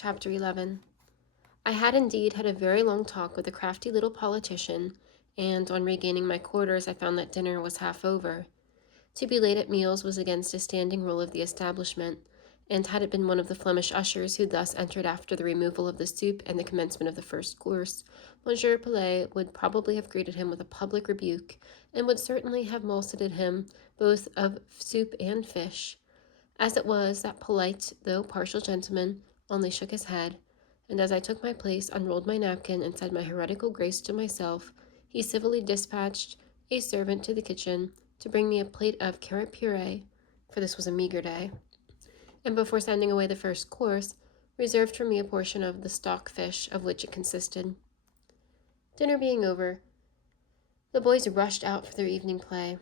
Chapter 11. I had indeed had a very long talk with the crafty little politician, and on regaining my quarters I found that dinner was half over. To be late at meals was against a standing rule of the establishment, and had it been one of the Flemish ushers who thus entered after the removal of the soup and the commencement of the first course, Monsieur Pelet would probably have greeted him with a public rebuke, and would certainly have mulcted him both of soup and fish. As it was, that polite, though partial gentleman only shook his head, and as I took my place, unrolled my napkin, and said my heretical grace to myself, he civilly dispatched a servant to the kitchen to bring me a plate of carrot puree, for this was a meager day, and before sending away the first course, reserved for me a portion of the stock fish of which it consisted. Dinner being over, the boys rushed out for their evening play.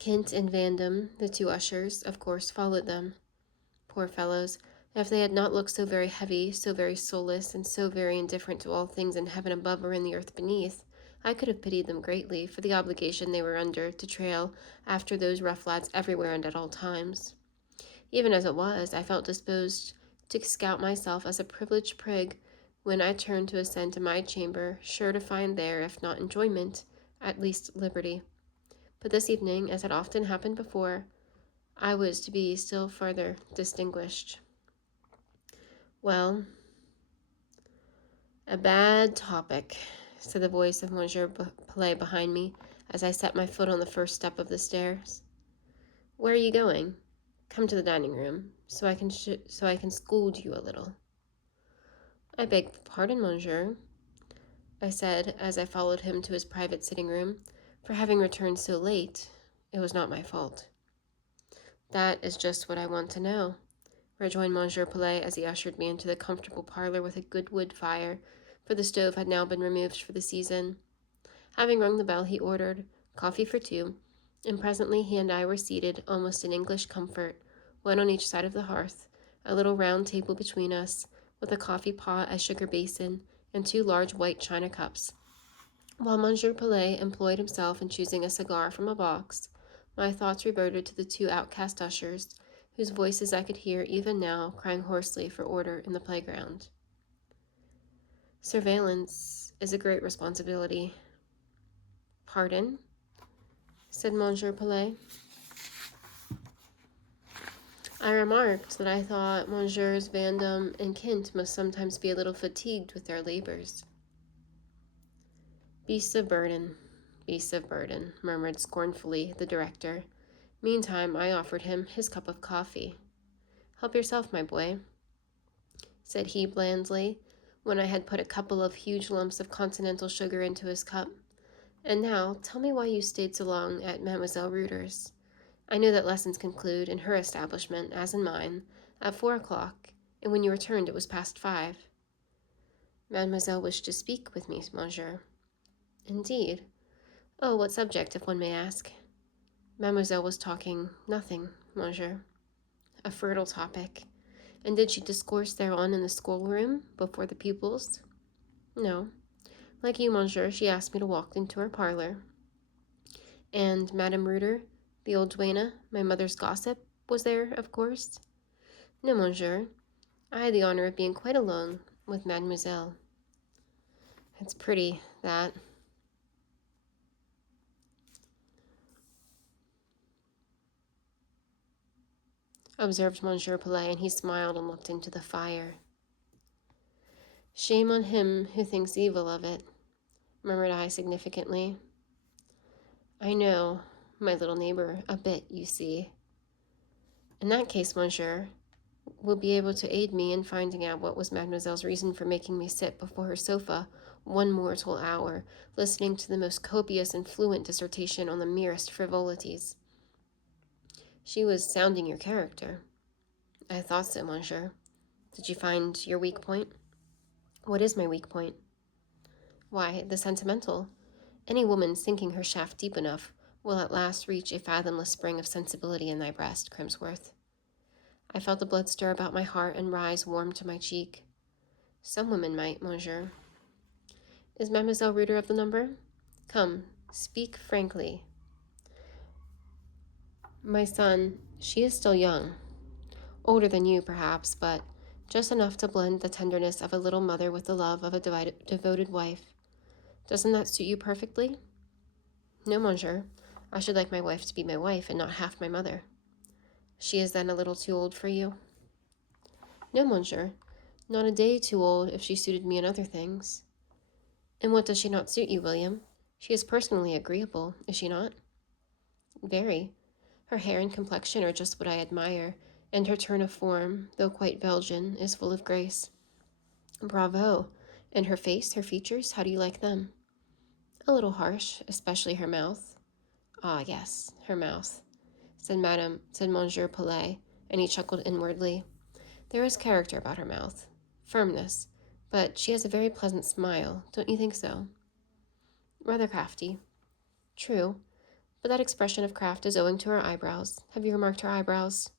Kint and Vandam, the two ushers, of course, followed them. Poor fellows, if they had not looked so very heavy, so very soulless, and so very indifferent to all things in heaven above or in the earth beneath, I could have pitied them greatly for the obligation they were under to trail after those rough lads everywhere and at all times. Even as it was, I felt disposed to scout myself as a privileged prig when I turned to ascend to my chamber, sure to find there, if not enjoyment, at least liberty. But this evening, as had often happened before, I was to be still further distinguished. Well, a bad topic, said the voice of Monsieur Pelet behind me as I set my foot on the first step of the stairs. Where are you going? Come to the dining room, so I can scold you a little. I beg pardon, monsieur, I said as I followed him to his private sitting room, for having returned so late. It was not my fault. That is just what I want to know, rejoined Monsieur Pelet as he ushered me into the comfortable parlor with a good wood fire, for the stove had now been removed for the season. Having rung the bell, he ordered coffee for two, and presently he and I were seated, almost in English comfort, one on each side of the hearth, a little round table between us, with a coffee pot as sugar basin, and two large white china cups. While Monsieur Pelet employed himself in choosing a cigar from a box, my thoughts reverted to the two outcast ushers, whose voices I could hear even now crying hoarsely for order in the playground. Surveillance is a great responsibility. Pardon? Said Monsieur Pelet. I remarked that I thought Messieurs Vandam and Kint must sometimes be a little fatigued with their labors. Beasts of burden, murmured scornfully the director. Meantime, I offered him his cup of coffee. Help yourself, my boy, said he blandly, when I had put a couple of huge lumps of continental sugar into his cup. And now, tell me why you stayed so long at Mademoiselle Reuter's. I knew that lessons conclude in her establishment, as in mine, at 4 o'clock, and when you returned it was past 5. Mademoiselle wished to speak with me, monsieur. Indeed. Oh, what subject, if one may ask? Mademoiselle was talking nothing, monsieur. A fertile topic. And did she discourse thereon in the schoolroom, before the pupils? No. Like you, monsieur, she asked me to walk into her parlor. And Madame Reuter, the old duenna, my mother's gossip, was there, of course? No, monsieur. I had the honor of being quite alone with Mademoiselle. It's pretty, that. Observed Monsieur Pelet, and he smiled and looked into the fire. Shame on him who thinks evil of it, murmured I significantly. I know, my little neighbor, a bit, you see. In that case, monsieur will be able to aid me in finding out what was Mademoiselle's reason for making me sit before her sofa one mortal hour, listening to the most copious and fluent dissertation on the merest frivolities. She was sounding your character. I thought so, monsieur. Did you find your weak point? What is my weak point? Why, the sentimental. Any woman sinking her shaft deep enough will at last reach a fathomless spring of sensibility in thy breast, Crimsworth. I felt the blood stir about my heart and rise warm to my cheek. Some women might, monsieur. Is Mademoiselle Reuter of the number? Come, speak frankly. My son, she is still young. Older than you, perhaps, but just enough to blend the tenderness of a little mother with the love of a devoted wife. Doesn't that suit you perfectly? No, monsieur. I should like my wife to be my wife and not half my mother. She is then a little too old for you? No, monsieur. Not a day too old if she suited me in other things. And what does she not suit you, William? She is personally agreeable, is she not? Very. Her hair and complexion are just what I admire, and her turn of form, though quite Belgian, is full of grace. Bravo. And her face, her features, how do you like them? A little harsh, especially her mouth. Ah, yes, her mouth, said Monsieur Pelet, and he chuckled inwardly. There is character about her mouth, firmness, but she has a very pleasant smile, don't you think so? Rather crafty. True, but that expression of craft is owing to her eyebrows. Have you remarked her eyebrows?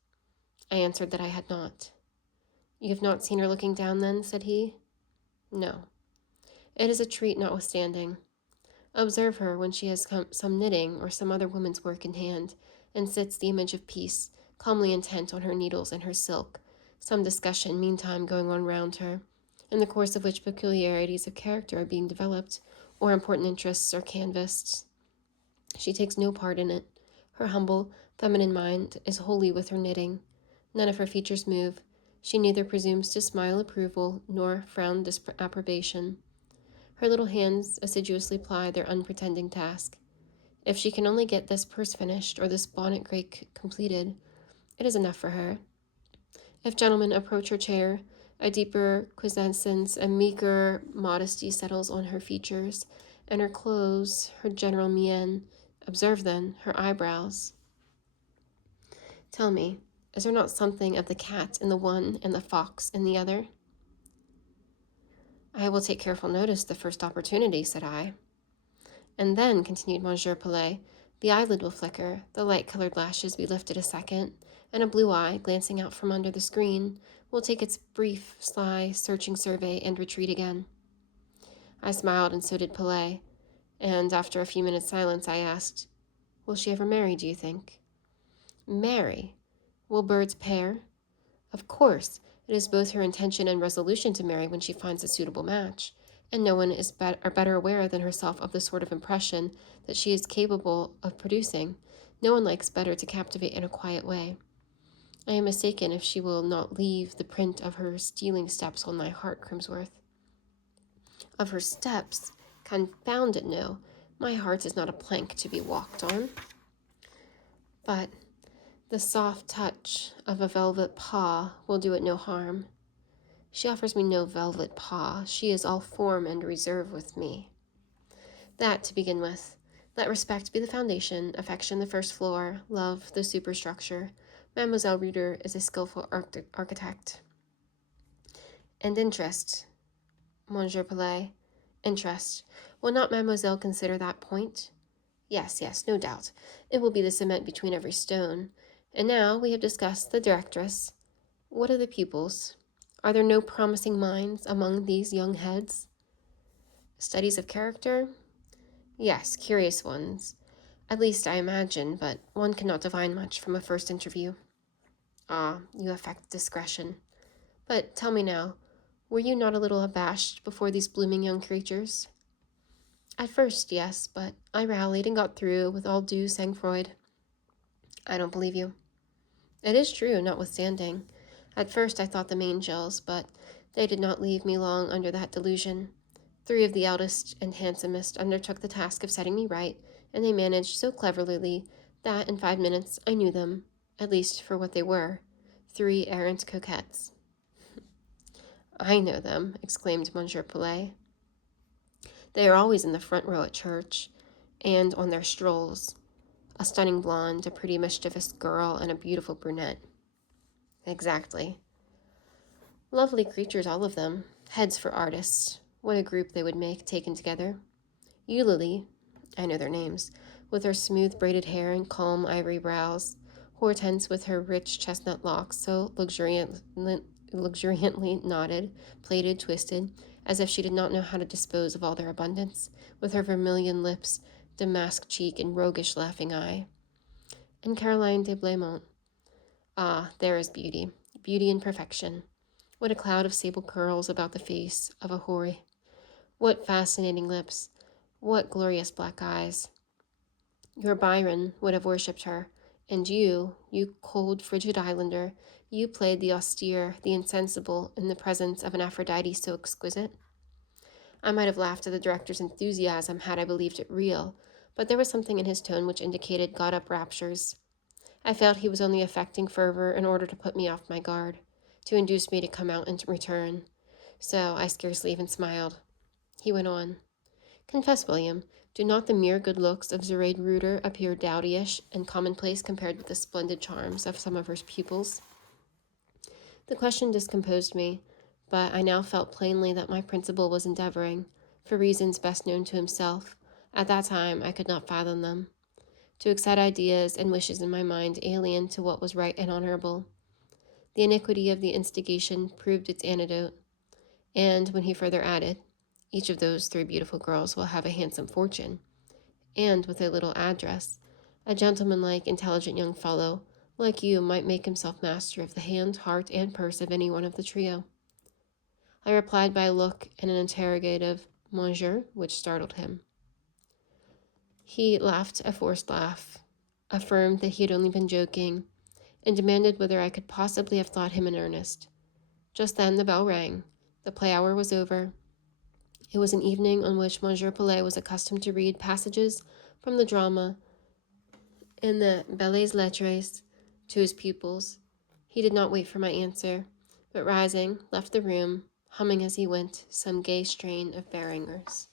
I answered that I had not. You have not seen her looking down, then? Said he. No. It is a treat notwithstanding. Observe her when she has some knitting or some other woman's work in hand, and sits the image of peace, calmly intent on her needles and her silk, some discussion meantime going on round her, in the course of which peculiarities of character are being developed, or important interests are canvassed. She takes no part in it. Her humble, feminine mind is wholly with her knitting. None of her features move. She neither presumes to smile approval nor frown disapprobation. Her little hands assiduously ply their unpretending task. If she can only get this purse finished or this bonnet grake completed, it is enough for her. If gentlemen approach her chair, a deeper quiescence, a meeker modesty settles on her features, and her clothes, her general mien. Observe, then, her eyebrows. Tell me, is there not something of the cat in the one and the fox in the other? I will take careful notice the first opportunity, said I. And then, continued Monsieur Pelet, the eyelid will flicker, the light-colored lashes be lifted a second, and a blue eye, glancing out from under the screen, will take its brief, sly, searching survey and retreat again. I smiled, and so did Pelet, and after a few minutes' silence I asked, will she ever marry, do you think? Marry? Will birds pair? Of course, it is both her intention and resolution to marry when she finds a suitable match, and no one is better aware than herself of the sort of impression that she is capable of producing. No one likes better to captivate in a quiet way. I am mistaken if she will not leave the print of her stealing steps on my heart, Crimsworth. Of her steps? Confound it, no. My heart is not a plank to be walked on. But the soft touch of a velvet paw will do it no harm. She offers me no velvet paw. She is all form and reserve with me. That to begin with. Let respect be the foundation, affection the first floor, love the superstructure. Mademoiselle Reeder is a skillful architect. And interest, Monsieur Pelet, interest. Will not Mademoiselle consider that point? Yes, no doubt. It will be the cement between every stone. And now we have discussed the directress. What of the pupils? Are there no promising minds among these young heads? Studies of character? Yes, curious ones. At least I imagine, but one cannot divine much from a first interview. Ah, you affect discretion. But tell me now, were you not a little abashed before these blooming young creatures? At first, yes, but I rallied and got through with all due sang-froid. I don't believe you. It is true, notwithstanding. At first I thought them angels, but they did not leave me long under that delusion. 3 of the eldest and handsomest undertook the task of setting me right, and they managed so cleverly that in 5 minutes I knew them, at least for what they were, 3 errant coquettes. I know them, exclaimed Monsieur Pelet. They are always in the front row at church, and on their strolls. A stunning blonde, a pretty mischievous girl, and a beautiful brunette. Exactly. Lovely creatures, all of them. Heads for artists. What a group they would make, taken together. Eulalie, I know their names, with her smooth braided hair and calm ivory brows. Hortense with her rich chestnut locks so luxuriantly knotted, plaited, twisted, as if she did not know how to dispose of all their abundance, with her vermilion lips, damask cheek, and roguish laughing eye. And Caroline de Blamont. Ah, there is beauty. Beauty in perfection. What a cloud of sable curls about the face of a houri. What fascinating lips. What glorious black eyes. Your Byron would have worshipped her, and you cold, frigid islander, you played the austere, the insensible, in the presence of an Aphrodite so exquisite. I might have laughed at the director's enthusiasm had I believed it real, but there was something in his tone which indicated got up raptures. I felt he was only affecting fervor in order to put me off my guard, to induce me to come out and return. So I scarcely even smiled. He went on. Confess, William, do not the mere good looks of Zoraide Reuter appear dowdyish and commonplace compared with the splendid charms of some of her pupils? The question discomposed me, but I now felt plainly that my principal was endeavoring, for reasons best known to himself. At that time I could not fathom them, to excite ideas and wishes in my mind alien to what was right and honorable. The iniquity of the instigation proved its antidote, and when he further added, each of those 3 beautiful girls will have a handsome fortune, and with a little address, a gentlemanlike, intelligent young fellow like you might make himself master of the hand, heart, and purse of any one of the trio. I replied by a look and an interrogative "Monsieur," which startled him. He laughed a forced laugh, affirmed that he had only been joking, and demanded whether I could possibly have thought him in earnest. Just then the bell rang. The play hour was over. It was an evening on which Monsieur Pelet was accustomed to read passages from the drama in the Belles Lettres to his pupils. He did not wait for my answer, but rising, left the room, humming as he went some gay strain of Beringers.